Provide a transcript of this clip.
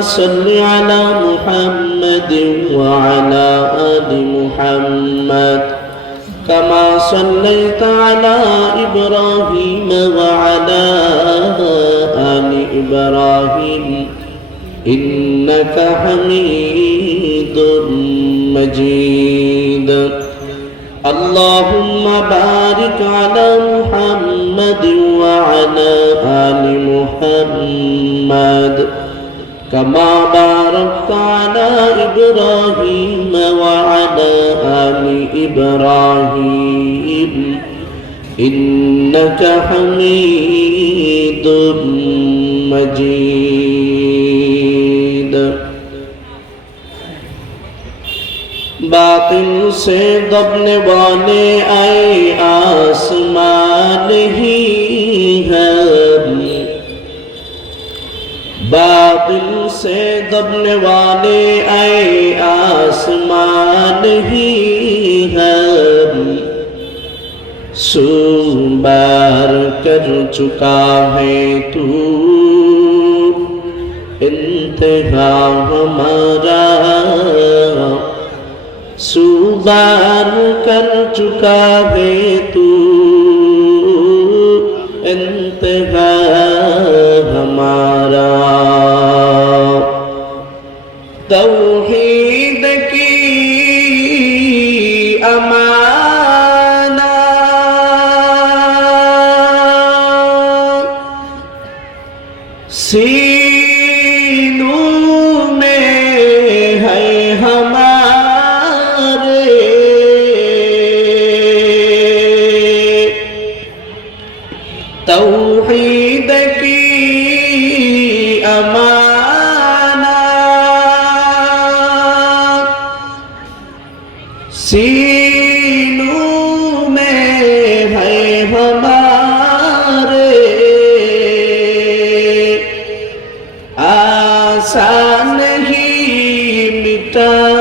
صل على محمد وعلى آل محمد كما صليت على إبراهيم وعلى آل إبراهيم إنك حميد مجيد اللهم بارك على محمد وعلى آل محمد كما باركت على إبراهيم وعلى آل إبراهيم إنك حميد مجيد बातिल से दबने वाले आए आसमान ही है बातिल से दबने वाले आए आसमान ही है सुबार कर चुका है तू इंतहा हमारा सुबार कर चुका है तू इंतहा हमारा तौहीद की अमाना सीनों में है हमारे तौहीद की अमाना सीनों में है हमारे आसान ही मिटा